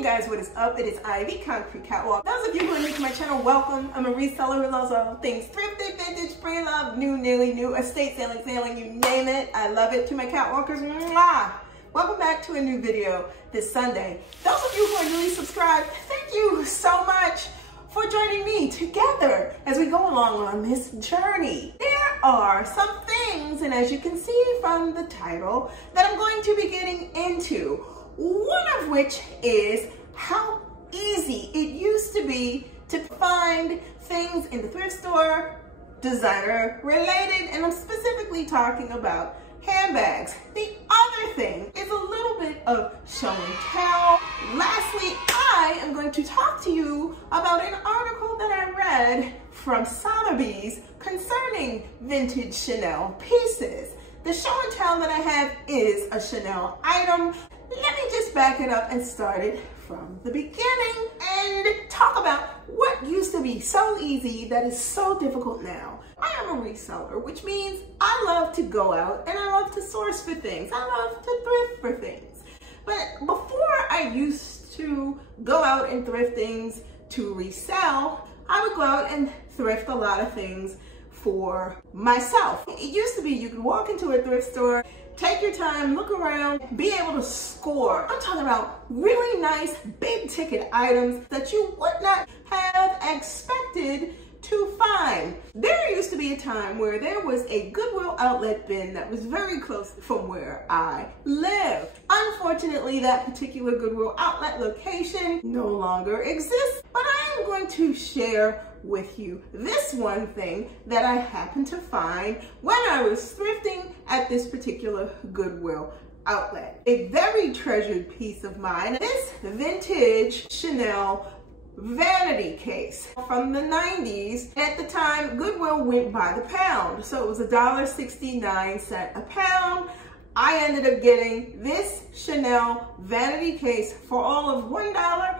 you guys, what is up? It is I, the Concrete Catwalk. Those of you who are new to my channel, welcome. I'm a reseller who loves all things thrifted, vintage, pre-loved, new, nearly new, estate sailing, you name it. I love it. To my catwalkers, mwah! Welcome back to a new video this Sunday. Those of you who are newly subscribed, thank you so much for joining me together as we go along on this journey. There are some things, and as you can see from the title, that I'm going to be getting into. One of which is how easy it used to be to find things in the thrift store, designer related, and I'm specifically talking about handbags. The other thing is a little bit of show and tell. Lastly, I am going to talk to you about an article that I read from Sotherbys concerning vintage Chanel pieces. The show and tell that I have is a Chanel item. Let me just back it up and start it from the beginning and talk about what used to be so easy that is so difficult now. I am a reseller, which means I love to go out and I love to source for things. I love to thrift for things. But before I used to go out and thrift things to resell, I would go out and thrift a lot of things for myself. It used to be you could walk into a thrift store, take your time, look around, be able to score. I'm talking about really nice big ticket items that you would not have expected to find. There used to be a time where there was a Goodwill outlet bin that was very close from where I lived. Unfortunately, that particular Goodwill outlet location no longer exists, but I am going to share with you this one thing that I happened to find when I was thrifting at this particular Goodwill outlet. A very treasured piece of mine, this vintage Chanel vanity case from the 90s. At the time, Goodwill went by the pound, so it was $1.69 a pound. I ended up getting this Chanel vanity case for all of $1.69.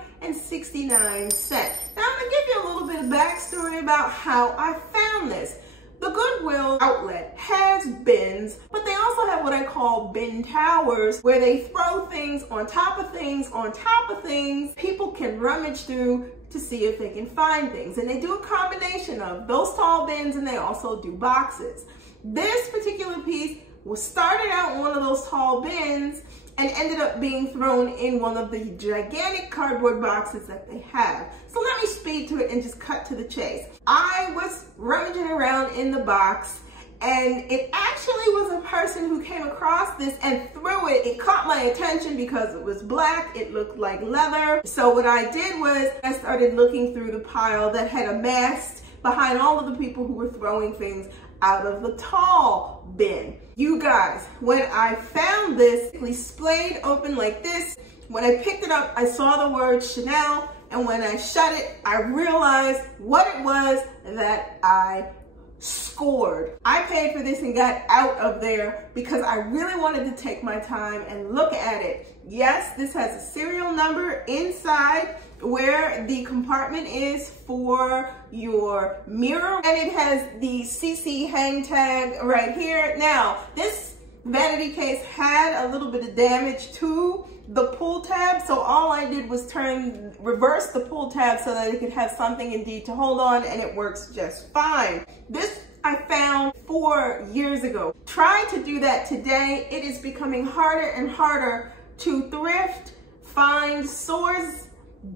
Now I'm gonna give you a little bit of backstory about how I found this. The Goodwill outlet has bins, but they also have what I call bin towers, where they throw things on top of things on top of things. People can rummage through to see if they can find things. And they do a combination of those tall bins, and they also do boxes. This particular piece was started out in one of those tall bins and ended up being thrown in one of the gigantic cardboard boxes that they have. So let me speed to it and just cut to the chase. I was rummaging around in the box, and it actually was a person who came across this and threw it. It caught my attention because it was black, it looked like leather. So what I did was I started looking through the pile that had amassed behind all of the people who were throwing things out of the tall bin. You guys, when I found this, it splayed open like this. When I picked it up, I saw the word Chanel, and when I shut it, I realized what it was that I scored. I paid for this and got out of there because I really wanted to take my time and look at it. Yes, this has a serial number inside where the compartment is for your mirror, and it has the CC hang tag right here. Now, this vanity case had a little bit of damage to the pull tab, so all I did was reverse the pull tab so that it could have something indeed to hold on, and it works just fine. This I found 4 years ago. Trying to do that today, it is becoming harder and harder to thrift, find, source,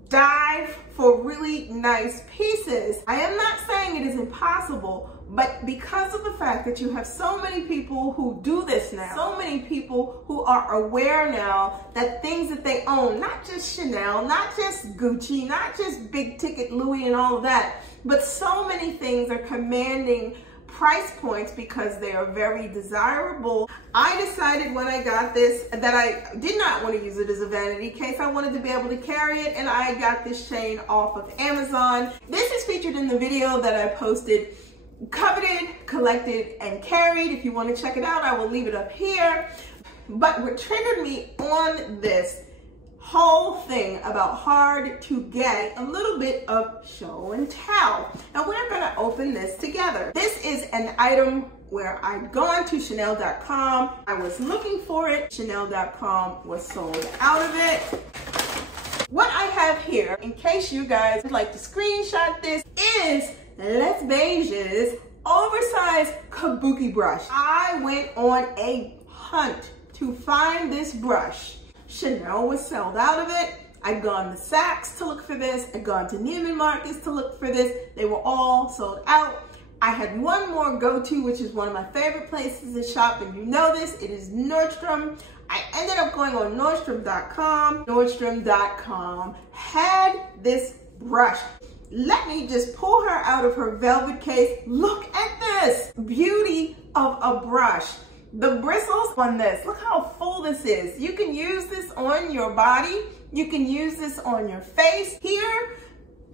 dive for really nice pieces. I am not saying it is impossible, but because of the fact that you have so many people who do this now, so many people who are aware now that things that they own, not just Chanel, not just Gucci, not just big ticket Louis and all of that, but so many things are commanding price points because they are very desirable. I decided when I got this that I did not want to use it as a vanity case. I wanted to be able to carry it, and I got this chain off of Amazon. This is featured in the video that I posted, Coveted, Collected, and Carried. If you want to check it out, I will leave it up here. But what triggered me on this whole thing about hard to get, a little bit of show and tell. Now we're gonna open this together. This is an item where I'd gone to Chanel.com. I was looking for it. Chanel.com was sold out of it. What I have here, in case you guys would like to screenshot this, is Les Beige's oversized kabuki brush. I went on a hunt to find this brush. Chanel was sold out of it. I'd gone to Saks to look for this. I'd gone to Neiman Marcus to look for this. They were all sold out. I had one more go-to, which is one of my favorite places to shop, and you know this, it is Nordstrom. I ended up going on Nordstrom.com. Nordstrom.com had this brush. Let me just pull her out of her velvet case. Look at this beauty of a brush. The bristles on this, look how full this is. You can use this on your body. You can use this on your face. Here,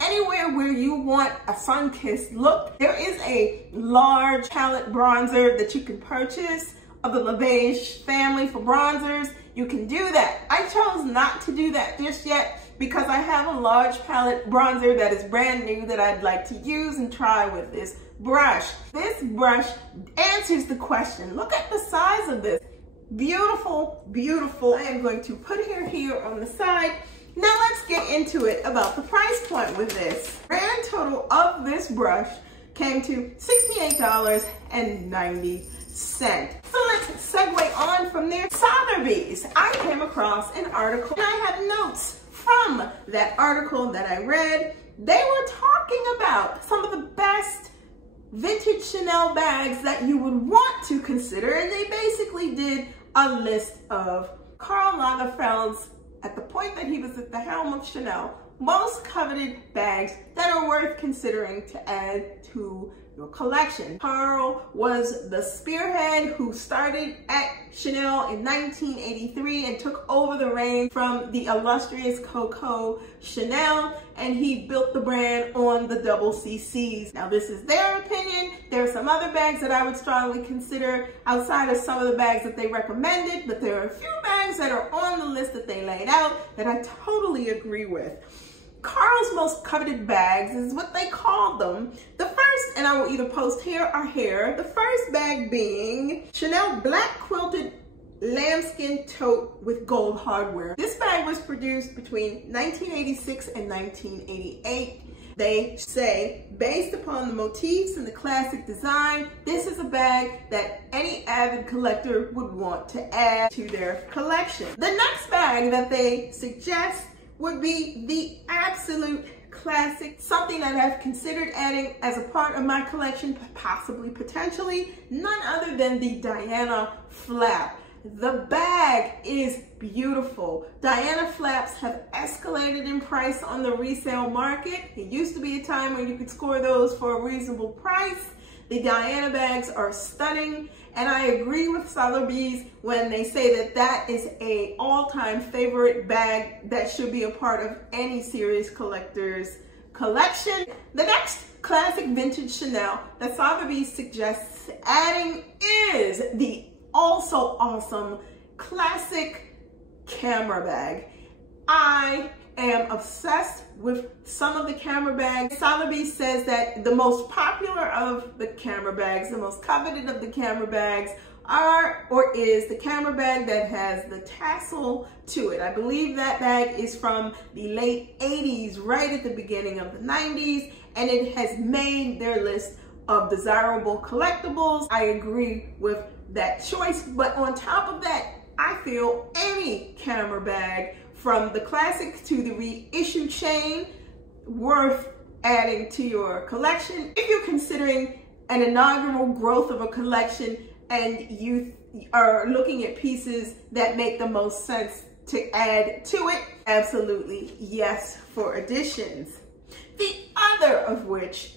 anywhere where you want a sun-kissed look, there is a large palette bronzer that you can purchase of the Les Beige family for bronzers. You can do that. I chose not to do that just yet because I have a large palette bronzer that is brand new that I'd like to use and try with this brush. This brush answers the question. Look at the size of this. Beautiful, beautiful. I am going to put her here on the side. Now let's get into it about the price point with this. Grand total of this brush came to $68.90. So let's segue on from there. Sotherbys. I came across an article and I have notes from that article that I read. They were talking about some of the best vintage Chanel bags that you would want to consider, and they basically did a list of Karl Lagerfeld's, at the point that he was at the helm of Chanel, most coveted bags that are worth considering to add to your collection. Karl was the spearhead who started at Chanel in 1983 and took over the reins from the illustrious Coco Chanel, and he built the brand on the double CCs. Now this is their opinion. There are some other bags that I would strongly consider outside of some of the bags that they recommended, but there are a few bags that are on the list that they laid out that I totally agree with. Karl's most coveted bags is what they called them. The first, and I will either post here or here, the first bag being Chanel Black Quilted Lambskin Tote with Gold Hardware. This bag was produced between 1986 and 1988. They say, based upon the motifs and the classic design, this is a bag that any avid collector would want to add to their collection. The next bag that they suggest would be the absolute classic, something that I've considered adding as a part of my collection, possibly, potentially, none other than the Diana flap. The bag is beautiful. Diana flaps have escalated in price on the resale market. It used to be a time when you could score those for a reasonable price. The Diana bags are stunning, and I agree with Sotherbys when they say that that is an all-time favorite bag that should be a part of any serious collector's collection. The next classic vintage Chanel that Sotherbys suggests adding is the also awesome classic camera bag. I am obsessed with some of the camera bags. Sotheby's says that the most popular of the camera bags, the most coveted of the camera bags are or is the camera bag that has the tassel to it. I believe that bag is from the late 80s, right at the beginning of the 90s, and it has made their list of desirable collectibles. I agree with that choice, but on top of that, I feel any camera bag from the classic to the reissue chain worth adding to your collection. If you're considering an inaugural growth of a collection and you are looking at pieces that make the most sense to add to it, absolutely yes for additions. The other of which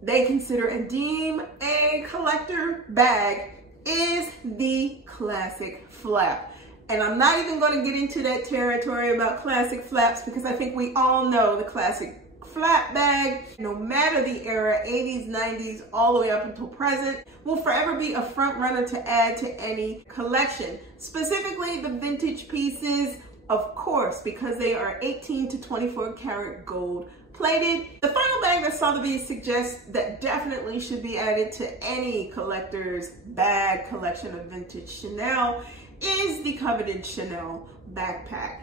they consider and deem a collector bag is the classic flap. And I'm not even going to get into that territory about classic flaps because I think we all know the classic flap bag, no matter the era, 80s, 90s, all the way up until present, will forever be a front runner to add to any collection. Specifically the vintage pieces, of course, because they are 18 to 24 karat gold plated. The final bag that Sotheby's suggests that definitely should be added to any collector's bag collection of vintage Chanel is the coveted Chanel backpack.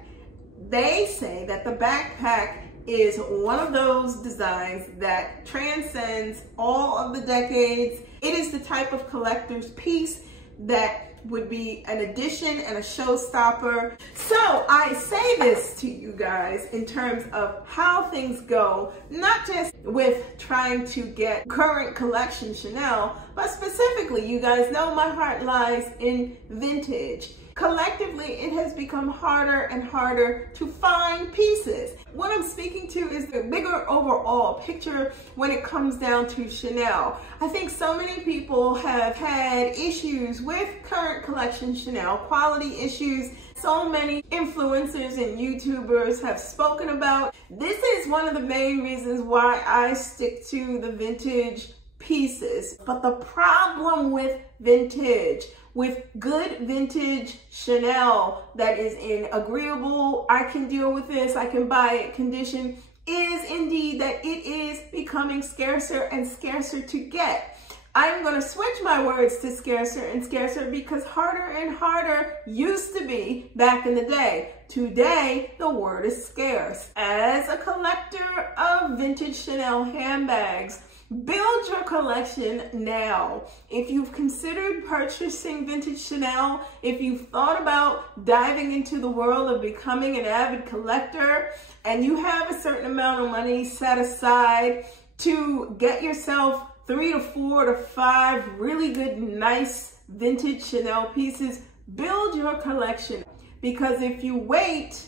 They say that the backpack is one of those designs that transcends all of the decades. It is the type of collector's piece that would be an addition and a showstopper. So I say this to you guys in terms of how things go, not just with trying to get current collection Chanel, but specifically, you guys know my heart lies in vintage. Collectively, it has become harder and harder to find pieces. What I'm speaking to is the bigger overall picture when it comes down to Chanel. I think so many people have had issues with current collection Chanel, quality issues. So many influencers and YouTubers have spoken about. This is one of the main reasons why I stick to the vintage pieces. But the problem with vintage, with good vintage Chanel that is in agreeable, I can deal with this, I can buy it condition, is indeed that it is becoming scarcer and scarcer to get. I'm going to switch my words to scarcer and scarcer because harder and harder used to be back in the day. Today, the word is scarce. As a collector of vintage Chanel handbags, build your collection now. If you've considered purchasing vintage Chanel, if you've thought about diving into the world of becoming an avid collector, and you have a certain amount of money set aside to get yourself 3 to 4 to 5 really good, nice vintage Chanel pieces, build your collection. Because if you wait,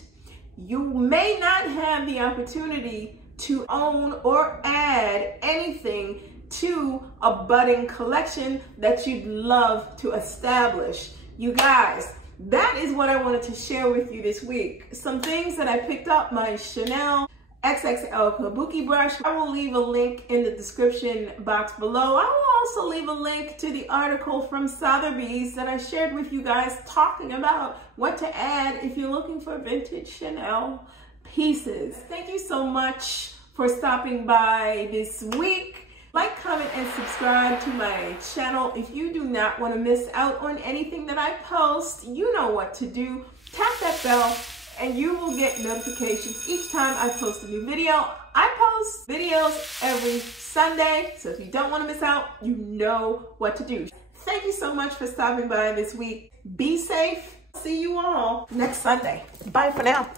you may not have the opportunity to own or add anything to a budding collection that you'd love to establish. You guys, that is what I wanted to share with you this week. Some things that I picked up, my Chanel XXL kabuki brush. I will leave a link in the description box below. I will also leave a link to the article from Sotherbys that I shared with you guys talking about what to add if you're looking for vintage Chanel pieces. Thank you so much for stopping by this week. Like, comment, and subscribe to my channel. If you do not want to miss out on anything that I post, you know what to do. Tap that bell and you will get notifications each time I post a new video. I post videos every Sunday, so if you don't want to miss out, you know what to do. Thank you so much for stopping by this week. Be safe. See you all next Sunday. Bye for now.